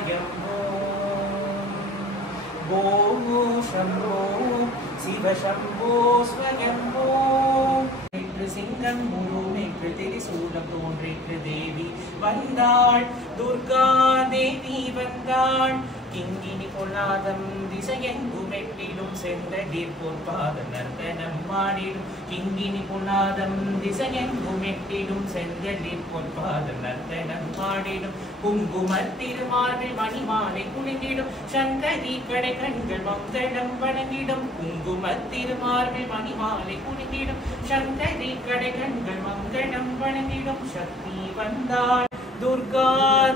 स्वयंभो भो शंभो शिव शंभो स्वयंभो सिंगम गुरु में त्रिशूலம் தோன்றிற்று தேவி வந்தாள் துர்கா தேவி வந்தாள் கிங்கினி பொல்லாதம் திசையெங்கும் எட்டிடும் செந்தடிர் பொற்பாத நர்த்தனம் மாடிடும் கிங்கினி பொல்லாதம் திசையெங்கும் எட்டிடும் செந்தடிர் பொற்பாத நர்த்தனம் மாடிடும் குங்குமத் திருமார்பில் மணிமாலை குலுங்கிடும் சங்கரி கடை கண்கள் மங்களம் வணங்கிடும் குங்குமத் திருமார்பில் மணிமாலை குலுங்கிடும் சங்கரி கடை கண்கள் மங்களம் வணங்கிடும் சக்தி வந்தாள் துர்கா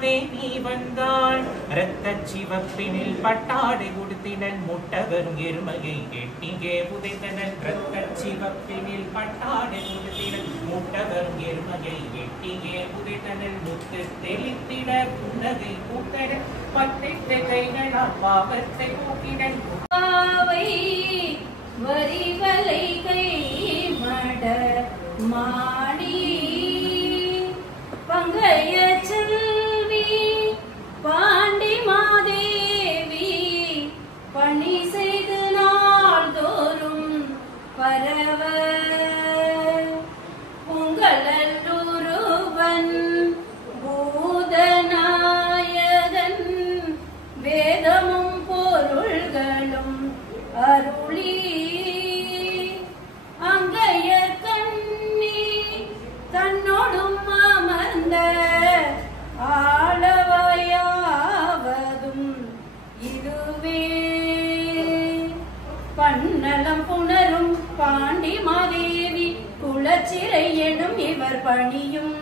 தேவி வந்தாள் இரத்தச் சிவப்பினில் பட்டாடை உடுத்தினள் முட்டவரும் எருமையை கெட்டியே புதைத்தனள் இரத்தச் சிவப்பினில் பட்டாடை உடுத்தினள் முட்டவரும் எருமையை கெட்டியே புதைத்தனள் முத்து தெளித்திட புன்னகை பூத்தனள் பத்திட்ட கைகளால் பாவத்தை போக்கினள் வரிவலை கை மட மாடி பங்கைய செல்வி பாண்டி மாதேவி பணி செய்து நாள்தோறும் பரவ பொங்கலூருவன் பூதநாயகன் வேதமும் பொருள்களும் அருளி அங்கைய கண்ணி தன்னோடும் அமர்ந்த ஆளவையாவதும் இதுவே பன்னலம் புணரும் பாண்டி மாதேவி குலச்சிறை எனும் இவர் பணியும்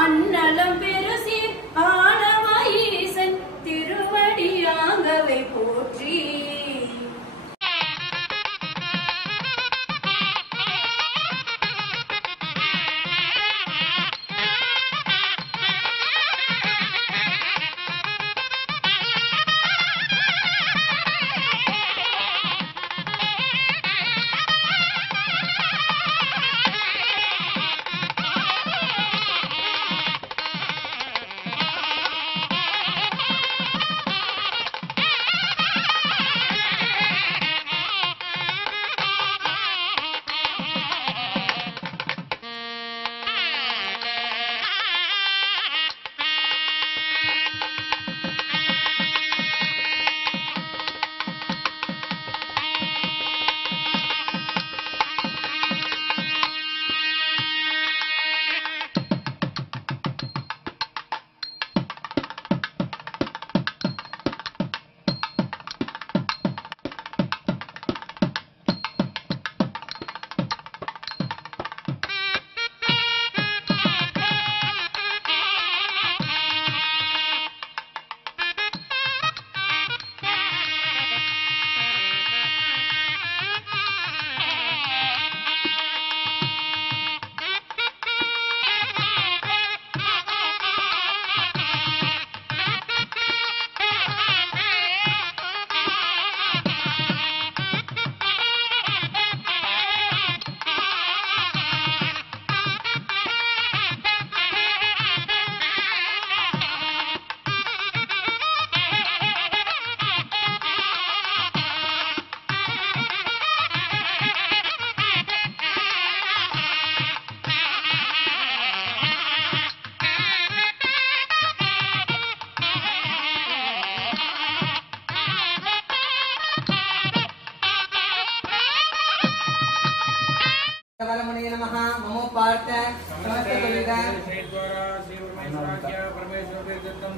அன்னலம் பெருசீர் ஆளவாயீசன் திருவடியாங்கவை போற்றி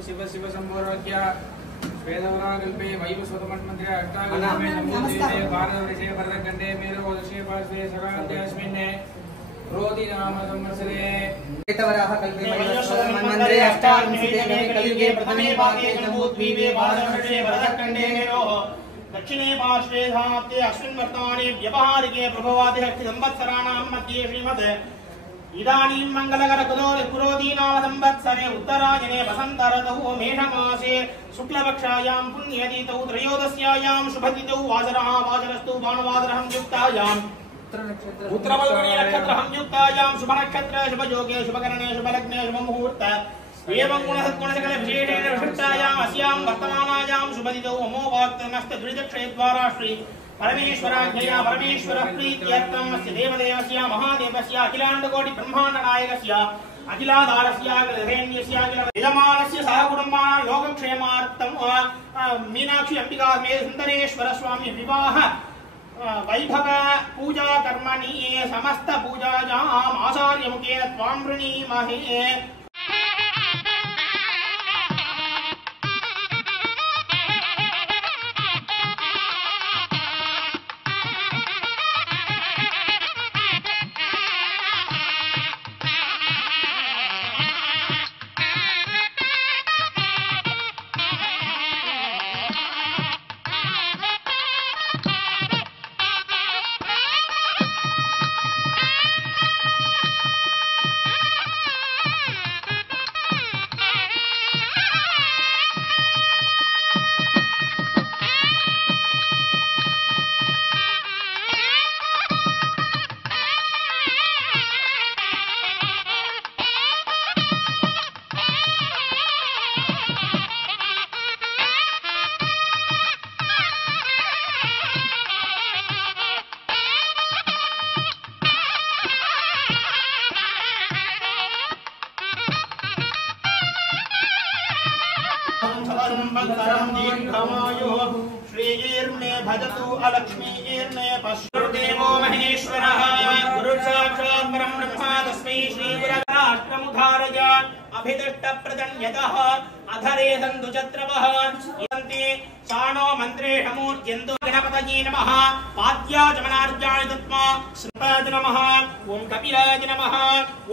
शिव शिव संभोराज्ञ वेदवराकल्पे वैवस्वतमन्मन्त्रे अष्टागमे नमोदिते भारतवर्षे भरतखण्डे मेरुवर्षे पार्श्वे सकान्तेऽस्मिन् रोधि नाम संवत्सरे वेदवराह कल्पे वैवस्वतमन्मन्त्रे अष्टाविंशते कलियुगे प्रथमे भागे जम्बूद्वीपे भारतवर्षे भरतखण्डे मेरोः दक्षिणे पार्श्वे समाप्ते अस्मिन् वर्तमाने व्यवहारिके प्रभवादिः संवत्सराणां मध्ये श्रीमद् इदानीं मंगलकर कुरोदीनाम संवत्सरे उत्तरायणे वसंत ऋतौ मेषमासे शुक्लपक्षायां पुण्यतिथौ त्रयोदश्यायां शुभतिथौ वासरः वासरस्तु भानुवासरः युक्तायां उत्तरफल्गुणी नक्षत्रः युक्तायां शुभ नक्षत्र शुभ योगे शुभ करणे शुभ लग्ने शुभ मुहूर्त एवं गुणसत्गुणसकल विशेषेण विशिष्टायाम् अस्यां वर्तमानायां शुभदितौ अमोवाक्तमस्तद्विजक्षयद्वारा श्री परमेश्वराज्ञया परमेश्वर प्रीत्यर्थम् अस्य देवदेवस्य महादेवस्य अखिलाण्डकोटि ब्रह्माण्डनायकस्य अखिलाधारस्य गृहेण्यस्य यजमानस्य सह कुटुम्बानां लोकक्षेमार्थं मीनाक्षी अंबिका समेत सुन्दरेश्वर स्वामी विवाह वैभव पूजा कर्मणि समस्त पूजायाम् आचार्य मुखेन त्वां वृणीमहे। श्रीर्मे भजतु अलक्ष्मीर्मे पश्युर्देवो महेश्वरः गुरुसाक्षात् परं ब्रह्म तस्मै श्रीगुरराष्ट्रमुधारय अभिदिष्टप्रदन्यतः अधरे सन्तु चत्रवः यन्ति शानो मन्त्रेषमूर्त्यन्तु गणपतये नमः पाद्याचमनार्जाय तत्मा श्रीपाद नमः ओं कपिलाय नमः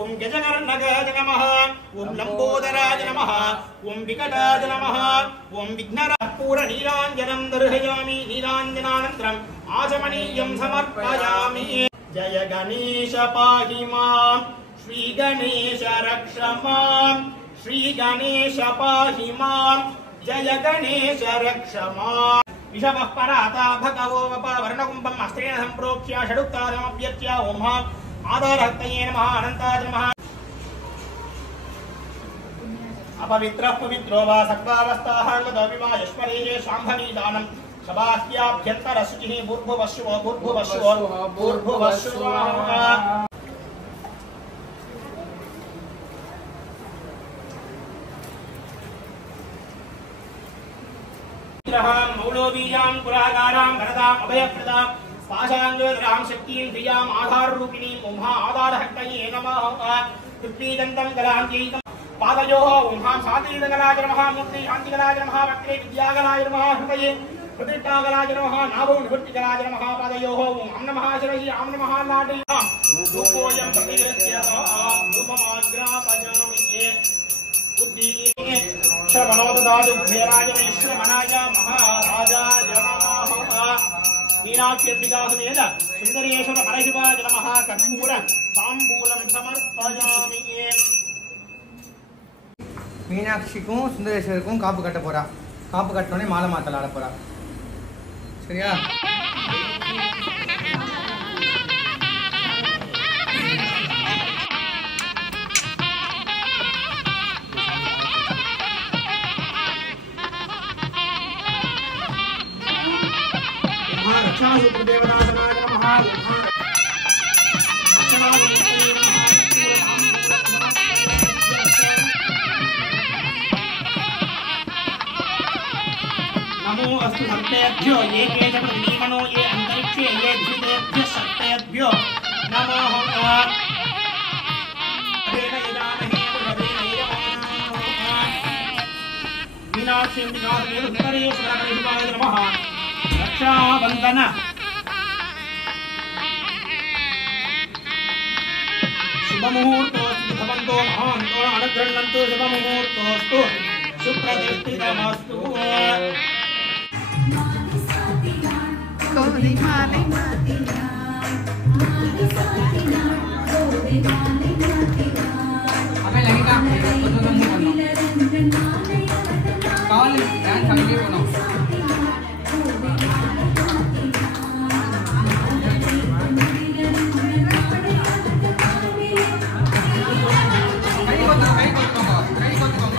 ओं गजकर्णकाय नमः ओं लंबोदराय नमः ओं विकटाय नमः ओं विघ्नरापूर नीलाञ्जनं दर्शयामि नीलाञ्जनानन्तरम् आचमनीयं समर्पयामि। जय गणेश पाहि मां श्री गणेश रक्ष मां श्री गणेश पाहि मां जय गणेश रक्ष मां। विषमः पराता भगवो वपावर्णकुम्भम् अस्त्रेण सम्प्रोक्ष्य षडुक्तादमभ्यर्च्य ओं आधारहस्तये नमः अनन्ताय नमः। अपवित्रः पवित्रो वा सक्तावस्थाः गतोऽपि वा यश्वरेः शाम्भवीदानं शबाह्याभ्यन्तरशुचिः भूर्भुवस्सुः भूर्भुवस्सुः भूर्भुवस्सुः। मौलोबीजां पुरागारां वरदां अभयप्रदां पाशाङ्गोदरां शक्तिं धियाम् आधाररूपिणीं उमा आधारहस्तये नमः। पृथ्वीदन्तं गलाञ्जयितं पादयोः उमां सातीदगलाय नमः मूर्ति शान्तिगलाय नमः वक्त्रे विद्यागलाय नमः हृदये प्रतिष्ठागलाय नमः नाभौ निवृत्तिगलाय नमः पादयोः ओं नमः शिरसि आं नमः नाडयां रूपोऽयं प्रतिगृह्य रूपमाग्रापयामि। श्रवणोददाजुभ्यराय श्रवणाय महाराजाय नमः। मीनाक्षी अंबिका समेत सुन्दरेश्वर परशिवाय नमः। कर्पूर ताम्बूलं समर्पयामि। மீனாட்சிக்கும் சுந்தரேஸ்வருக்கும் காப்பு கட்ட போறா. காப்பு கட்டனோடனே மாலை மாத்தல ஆட போறா. சரியா? रक्षासूत्रदेवदासनाय नमः। नमो अस्तु सप्तेभ्यो ये केच प्रतिमनो ये अंतरिक्षे ये धितेभ्यः सप्तेभ्यो नमः। मीनाक्षी अंबिका समेत सुन्दरेश्वर परशिवाय नमः। रक्षाबंधन शुभमुहूर्तोऽस्तु भवन्तो महान्तो अनुगृह्णन्तु शुभमुहूर्तोऽस्तु सुप्रतिष्ठितमस्तु। கை கொத்துக்கோ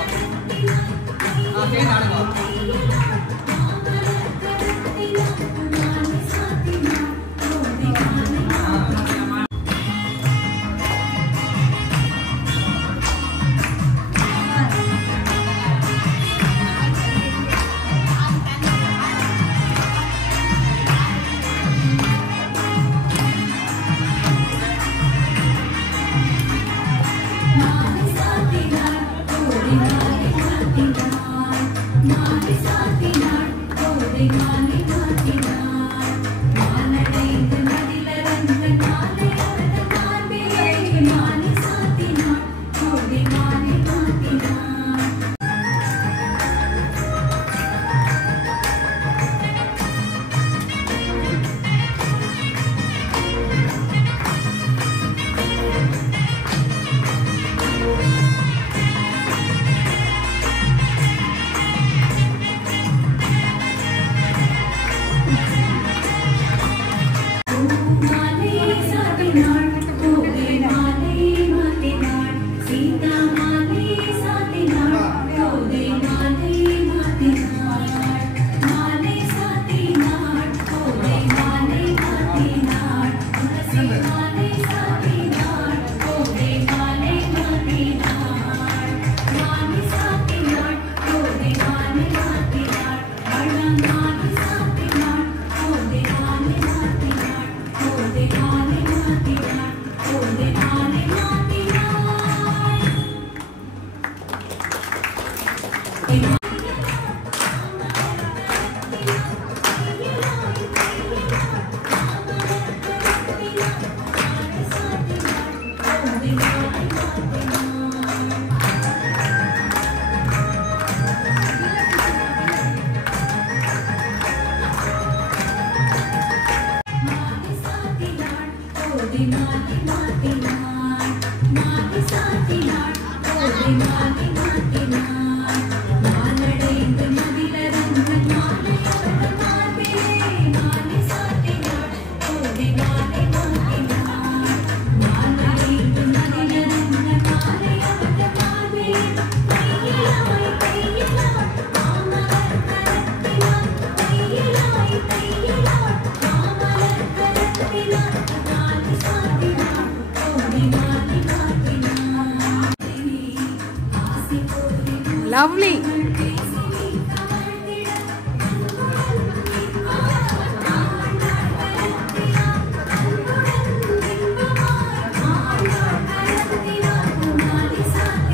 Lovely.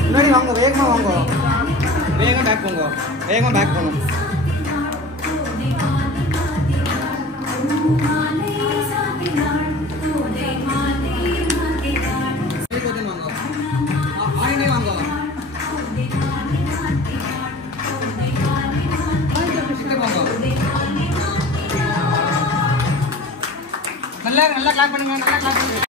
முன்னாடி வாங்க, வேகமா வாங்க, வேகமா பேக் போங்க, வேகமா பேக் போங்க. நல்லா கிளாப் பண்ணுங்க, நல்லா கிளாப் பண்ணுங்க.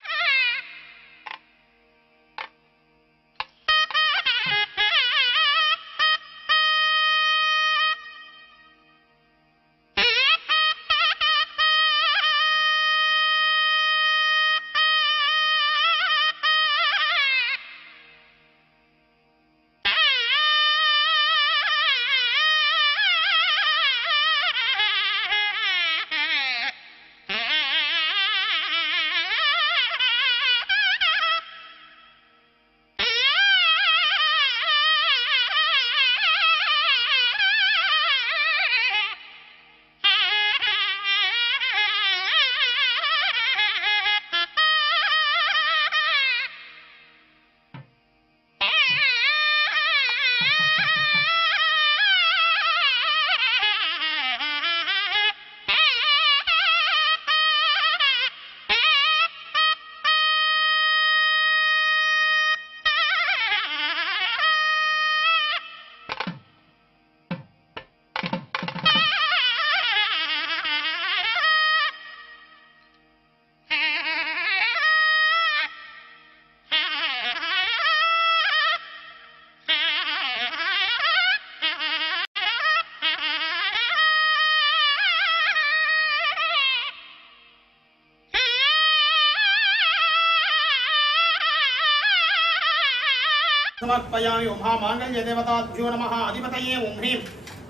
समर्पयामि उमा मांगल्य देवताभ्यो नमः अधिपतये ओं ह्रीं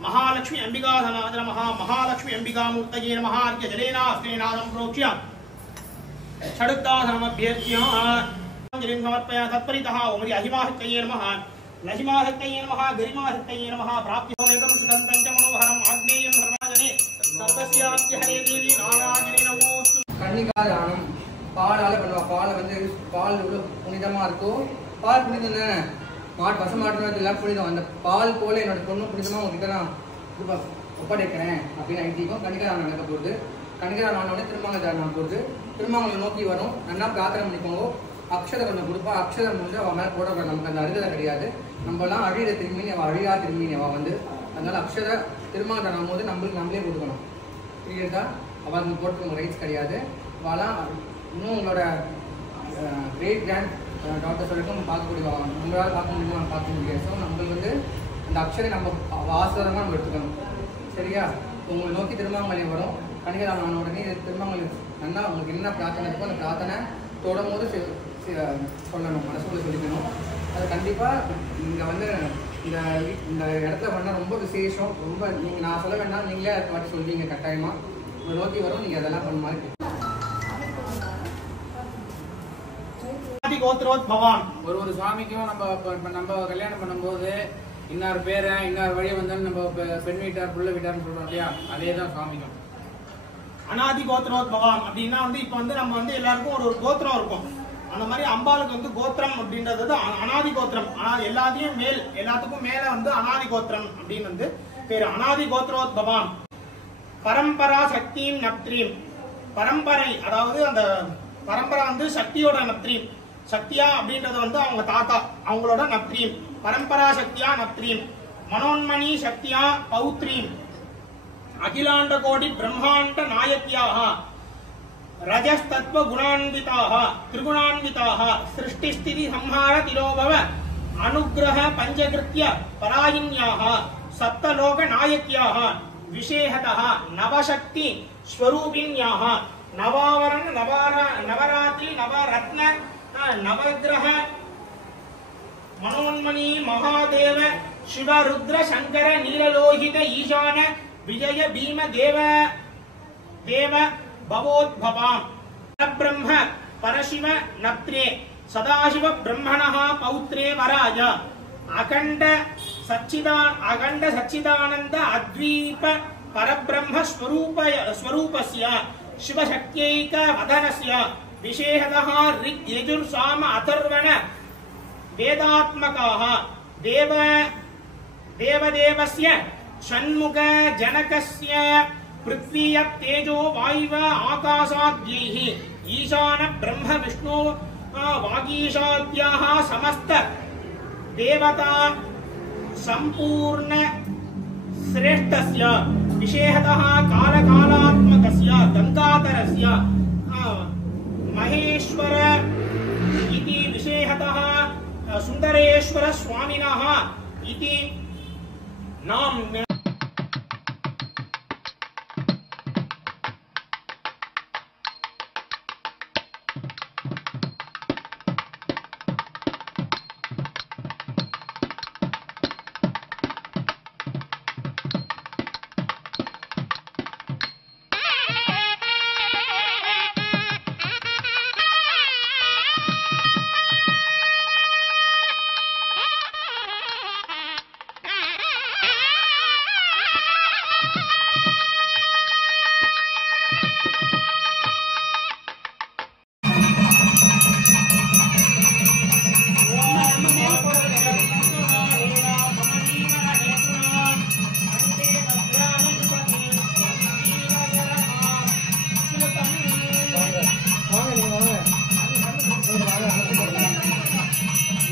महालक्ष्मी अंबिका धनाद नमः महालक्ष्मी अंबिका मूर्तये नमः अर्घ्य जलेन अस्तेनादं प्रोक्ष्य षडुक्तासनमभ्यर्च्य अंजलिं समर्पयामि तत्परितः ओं ह्रीं अहिमाहत्तये नमः लहिमाहत्तये नमः गरिमाहत्तये नमः प्राप्तिहोमेतं सुगन्धं च मनोहरम् आग्नेयं धर्माजने सर्वस्यास्ति हरे देवी नारायणे नमोस्तु. கன்னிகாதானம் பாலால பண்ணுவா. பால் வந்து பால் எவ்வளோ புனிதமா இருக்கோ, பால் புனிதம் தானே, பசு மாட்டுலாம் புனிதம். அந்த பால் போல என்னோட பொண்ணு புனிதமா உங்ககிட்ட நான் ஒப்படைக்கிறேன் அப்படின்னு ஐதீகம். கன்னிகாதானம் நடக்க போகுது. கன்னிகாதானம் ஆனோடனே திருமங்கலம் போகுது. திருமங்கலம் நோக்கி வரும். நல்லா பிரார்த்தனை பண்ணிக்கோங்க. அக்ஷதை கொஞ்சம் கொடுப்பா. அக்ஷதம் வந்து அவன் மேலே போடக்கூடாது. நமக்கு அந்த அருகதை கிடையாது. நம்மளாம் அழியிற திரும்பின்னு அவள் அழியா திரும்பின்னு அவள் வந்து, அதனால அக்ஷதை திருமங்கலம் ஆகும்போது நம்மளே கொடுக்கணும். புரியுதா? அவளுக்கு போட்டுக்கோங்க, ரைட்ஸ் கிடையாது. அவெல்லாம் இன்னும் உங்களோட கிரேட் கிராண்ட் டாக்டர் சொல்லிட்டு பார்க்கக்கூடிய நம்மளால் பார்க்க முடியுமா, பார்க்க முடியாது. ஸோ நம்மளுக்கு வந்து அந்த அக்ஷரை நம்ம ஆசிரமாக நம்ம எடுத்துக்கணும். சரியா? உங்களை நோக்கி திருமாங்கல்யம் வரும். கன்னிகாதானம் ஆன உடனே திருமாங்கல்யம் நல்லா உங்களுக்கு என்ன பிரார்த்தனை இருக்கோ அந்த பிரார்த்தனை தொடும் போது சொல்லணும், மனசுக்குள்ள சொல்லிக்கணும். அது கண்டிப்பாக இங்கே வந்து இந்த இடத்துல பண்ணால் ரொம்ப விசேஷம். ரொம்ப நீங்கள் நான் சொல்ல வேண்டாம், நீங்களே அடுத்த வாட்டி சொல்வீங்க கட்டாயமாக. உங்களை நோக்கி வரும், நீங்கள் அதெல்லாம் பண்ண மாதிரி. ஒரு சுவாமிக்கும் நம்ம கல்யாணம் பண்ணும்போது இன்னார் பேரை இன்னார் வழி வந்தாலும் நம்ம பெண் வீட்டார் புள்ள வீட்டார்னு சொல்றோம் இல்லையா, அதே தான் சுவாமிக்கும். அனாதி கோத்திரோத்பவம் அப்படின்னா வந்து இப்ப வந்து நம்ம வந்து எல்லாருக்கும் ஒரு கோத்திரம் இருக்கும். அந்த மாதிரி அம்பாளுக்கு வந்து கோத்திரம் அப்படின்றது அனாதி கோத்திரம். எல்லாத்தையும் எல்லாத்துக்கும் மேல வந்து அனாதி கோத்திரம் அப்படின்னு வந்து பேரு. அனாதி கோத்திரோத்பவம். பரம்பரா சக்தியும் நப்திரீம். பரம்பரை, அதாவது அந்த பரம்பரை வந்து சக்தியோட நப்திரீம். சக்தியா அப்படின்றது வந்து அவங்க தாத்தா, அவங்களோட நப்திரீம். பரம்பரா சக்தியா நப்திரீம். மனோன்மணி சக்தியா பௌத்ரீம். அகிலாண்ட கோடி பிரம்மாண்ட நாயக்கியாக रजस्तत्व गुणान्विताः त्रिगुणान्विताः सृष्टिस्थिति संहार तिरोभव अनुग्रह पंचकृत्य परायिन्याः सप्तलोक नायक्याः विशेषतः नवशक्ति स्वरूपिण्याः नवावरण नवरात्रि नवरत्न नवग्रह मनोन्मणि महादेव शिव रुद्र शंकर नीललोहित ईशान विजय भीम देव देव भवोद्भवां ब्रह्म परशिव नप्त्रे सदाशिव ब्रह्मणः पौत्रे वराय अखंड सच्चिदानंद अद्वीप परब्रह्म स्वरूपस्य शिवशक्त्यैक वदनस्य विशेषतः ऋग् यजुर् साम अथर्वण वेदात्मकाः देवदेवस्य षण्मुख जनकस्य पृथ्वी तेजो वायुव आकाशाद्यैः ईशान ब्रह्म विष्णु वागीशाद्याः समस्त देवता संपूर्ण श्रेष्ठस्य विशेषतः कालकालात्मकस्य गंगाधरस्य महेश्वर इति विशेषतः सुंदरेश्वर स्वामिनः इति नाम्ना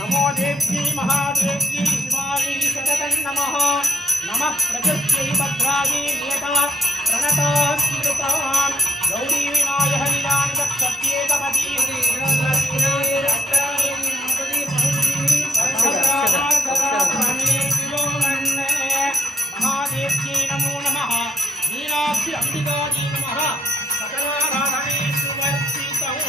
नमो देव्यै महादेव्यै शिवायै सततं नमः नमः प्रकृत्यै भद्रायै नियता प्रणता कीर्तां गौरी विनायः लीलानि तत्सत्येतपदी महादेव्यै नमो नमः मीनाक्षि अम्बिकायै नमः सकलाराधनेषु वर्तितः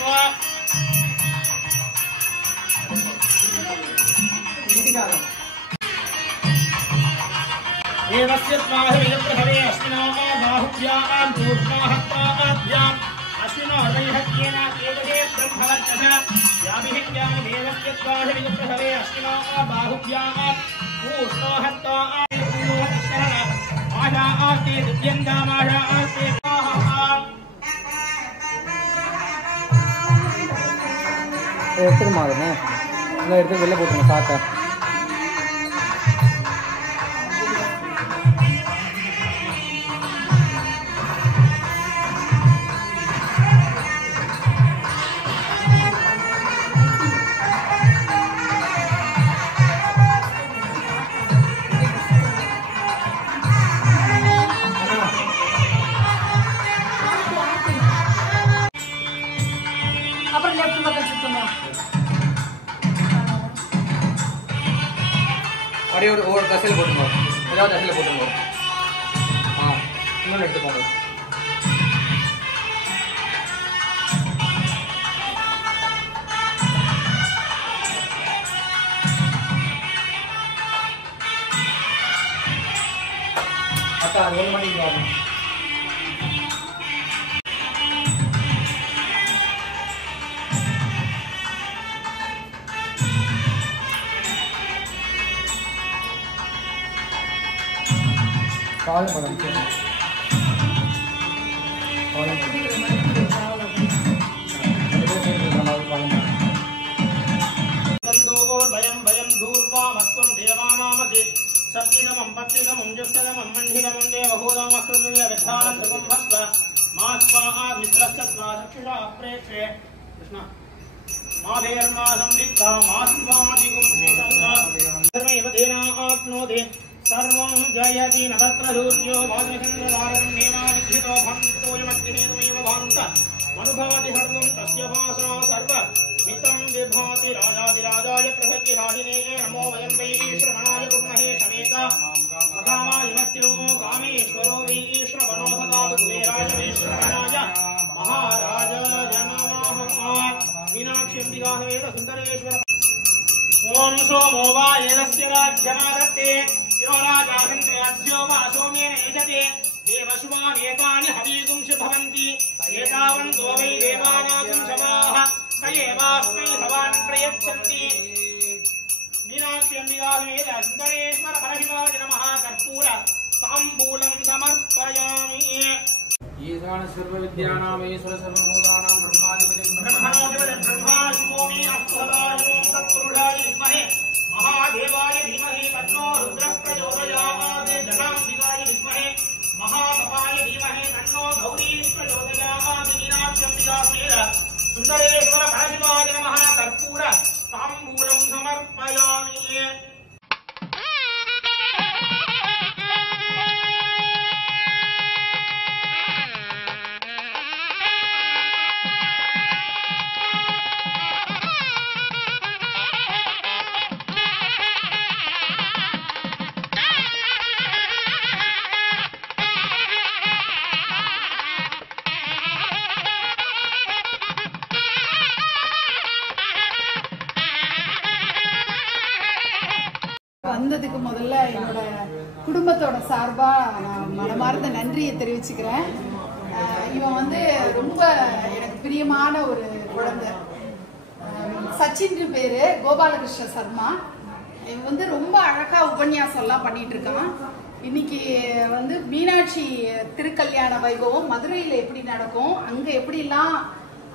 देवस्य त्वाहविजप्रभवे अस्मिनः बाहुभ्यां दूर्वाहत्वाभ्याम् अस्मिनो हृदयहत्येन देवदे ब्रह्मवर्चस याभिहित्यां देवस्य त्वाहविजप्रभवे अस्मिनः बाहुभ्यां दूर्वाहत्वाभ्याम् आशास्ते दिव्यन्दामाशास्ते எடுத்துட்டு மாறுங்க இல்லை எடுத்து வெளில போட்டுருங்க சாட்டை அப்புறம் லெஃப்ட் பக்கம் சுத்தணும். அப்படியே ஒரு தசையில் போட்டுங்க ஏதாவது தசையில் போட்டுங்க இன்னொன்று எடுத்துக்கோங்க அக்கா அது 1 மணிக்கு வரணும் காலம் படம் भयं भयं दूर्वामस्त्वं देवानामसि सप्तिगमं पत्रिगमं जुष्टगमं मण्डिगमं देवभूतमकृतविधानं ध्रुवं भस्व मा स्वाहामित्रस्य स्वादक्षिषा प्रेक्षे कृष्ण माधेर्मा संविक्ता मा स्वादिगुं सर्वैव तेनाप्नोति सर्वं जयति न तत्र दूर्यो भाद्रचन्द्रधारणं नेमाविद्युतो भन्तो यमग्निमेव भान्त मनुभवति हर्वं तस्य वासा सर्व मितं विभाति राजाधिराजाय प्रसज्यशालिने नमो वयं वै श्रवणाय कुर्महे समेता मकामाय मत्यो कामेश्वरो वै श्रवणो ददातु कुबेराय वै श्रवणाय महाराजाय नमः मीनाक्षी वेद सुन्दरेश्वर ओम सोमो वा एतस्य राज्यमादत्ते यो राजासन्त्रयाज्यो वा सोमेन यजते देवशुभानेतानि हवीगुंश भवन्ति एतावन्तो वै देवानागुंशवाः स एवास्मै भवान् प्रयच्छन्ति मीनाक्षी वेद सुन्दरेश्वर परशिवाय नमः कर्पूर ताम्बूलं समर्पयामि ईशान सर्व विद्यानाम ईश्वर सर्वभूतानां ब्रह्माधिपतिं ब्रह्मणोऽधिपतिं ब्रह्मा शिवोऽमि अस्तुहताय ओम तत्पुरुषाय विद्महे महादेवाय धीमहि तन्नो रुद्रः प्रचोदयात् जनाम्बिकाय विद्महे महातपाय धीमहि तन्नो गौरी प्रचोदयात् मीनाक्षम्बिकासमेत सुन्दरेश्वर परशिवाय नमः कर्पूर ताम्बूलं समर्पयामि வந்ததுக்கு முதல்ல என்னோட குடும்பத்தோட சார்பா நான் மனமார்ந்த நன்றியை தெரிவிச்சுக்கிறேன். இவன் வந்து ரொம்ப எனக்கு பிரியமான ஒரு குழந்தை. சச்சின் பேரு, கோபாலகிருஷ்ண சர்மா. இவன் வந்து ரொம்ப அழகா உபன்யாசம் எல்லாம் பண்ணிட்டு இருக்கான். இன்னைக்கு வந்து மீனாட்சி திருக்கல்யாண வைபவம் மதுரையில எப்படி நடக்கும், அங்க எப்படிலாம்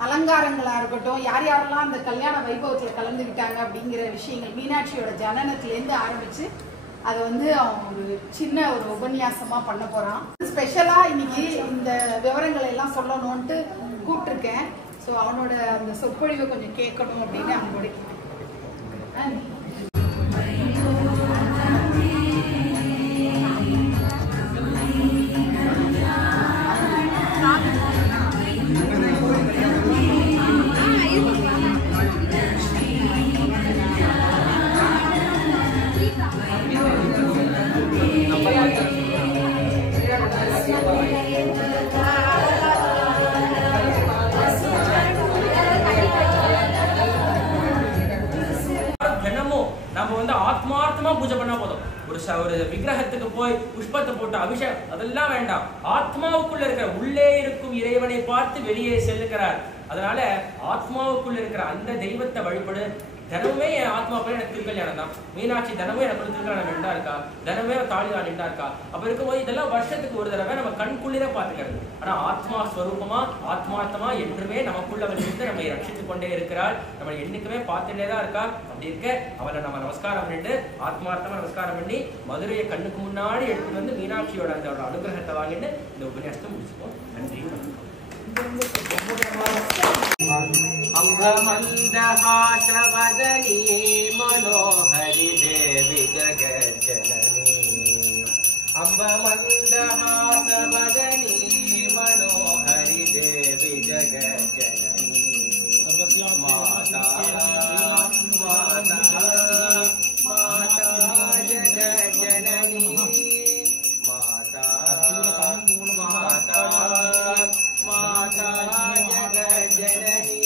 அலங்காரங்களா இருக்கட்டும், யார் யாரெல்லாம் அந்த கல்யாண வைபவத்துல கலந்துக்கிட்டாங்க அப்படிங்கிற விஷயங்கள் மீனாட்சியோட ஜனனத்திலேருந்து ஆரம்பிச்சு அதை வந்து அவன் ஒரு சின்ன ஒரு உபன்யாசமா பண்ண போறான். ஸ்பெஷலா இன்னைக்கு இந்த விவரங்களை எல்லாம் சொல்லணும்ட்டு கூப்பிட்டுருக்கேன். ஸோ அவனோட அந்த சொற்பொழிவை கொஞ்சம் கேட்கணும் அப்படின்னு அவனோட கேட்டேன். ஆத்மார்த்தமா பூஜை பண்ணா போதும். ஒரு விக்கிரகத்துக்கு போய் புஷ்பத்தை போட்டு அபிஷேகம் அதெல்லாம் வேண்டாம். ஆத்மாவுக்குள்ள இருக்கிற உள்ளே இருக்கும் இறைவனை பார்த்து வெளியே செல்லுகிறார். அதனால ஆத்மாவுக்குள்ள இருக்கிற அந்த தெய்வத்தை வழிபடு. தினமுமே என் ஆத்மாக்குள்ள எனக்கு திருக்கல்யாணம் தான். மீனாட்சி தினமும் எனக்கு திருக்கல்யாணம் நின்றா இருக்கா, தினமே தாலிதான் நின்றா இருக்கா. அப்ப இருக்கும்போது இதெல்லாம் வருஷத்துக்கு ஒரு தடவை நம்ம கண்குள்ளிர பாத்துக்கிறது. ஆனா ஆத்மா ஸ்வரூபமா ஆத்மார்த்தமா என்றுமே நமக்குள்ள வந்து நம்மை ரட்சித்துக் கொண்டே இருக்கிறாள். நம்ம என்னைக்குமே பார்த்துட்டே தான் இருக்கா. அப்படி இருக்க அவளை நம்ம நமஸ்காரம் பண்ணிட்டு ஆத்மார்த்தமா நமஸ்காரம் பண்ணி மதுரையை கண்ணுக்கு முன்னாடி எடுத்துட்டு வந்து மீனாட்சியோட அந்த அனுகிரகத்தை வாங்கிட்டு இந்த உபன்யாசத்தை முடிச்சுப்போம். நன்றி. अम्भमन्दहासवदनी मनोहरि देवी जगज्जननी अम्भमन्दहासवदनी मनोहरि देवी जगज्जननी माता माता माता जगज्जननी माता माता माता जगज्जननी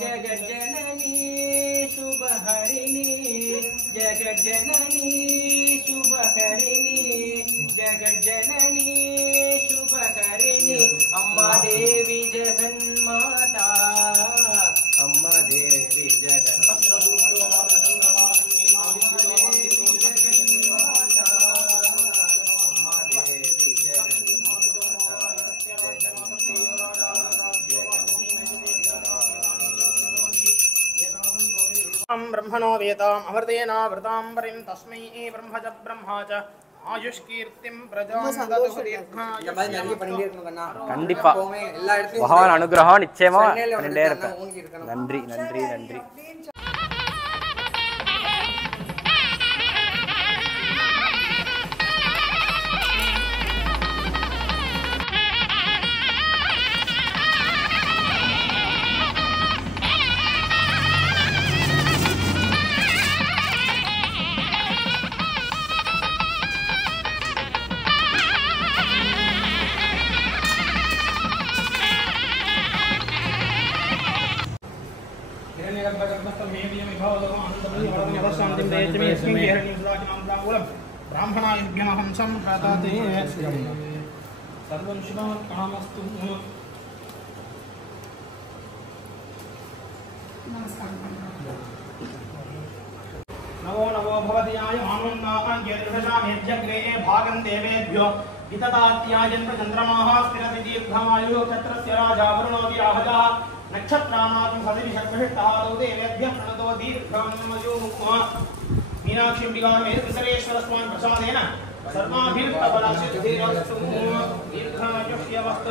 जगज्जननी शुभहरिणी जगज्जननी शुभहरिणी जगज्जननी शुभहरिणी अम्मा देवी जगन्माता अम्मा देवी जगन्माता ब्रह्मणो वेदाम् अमृतेनावृतां वरिं तस्मै ब्रह्म च ब्रह्मा च आयुष्कीर्तिं प्रजां ददतु दीर्घायुष्यं. இந்த மாதிரி நிறைய பண்ணிட்டே இருக்கணும் கண்ணா. கண்டிப்பா எல்லா இடத்துலயும் பகவான் அனுகிரகம் நிச்சயமா சென்னையில பண்ணிட்டே ஒரு இருப்பேன். ஊங்கி இருக்கணும். நன்றி நன்றி நன்றி. ब्राह्मणायुभ्यमहं सम्प्रदाते सर्वं शुभकामस्तु नवो नवो भवत्याय मानोन्नाहान्यदृशामेध्यग्रे भागं देवेभ्यो विततात्यायन्त चन्द्रमाः स्थिरति दीर्घमायुः क्षत्रस्य राजा वरुणो विराहजः नक्षत्राणां सदिविषत्वहिष्टादौ देवेभ्यः प्रणतो दीर्घमायुः मीनाक्षिम्बिकामेरुसरेश्वरस्वान् प्रसादेन सर्वाभिर्बलसिद्धिरस्तु दीर्घायुष्यवस्तु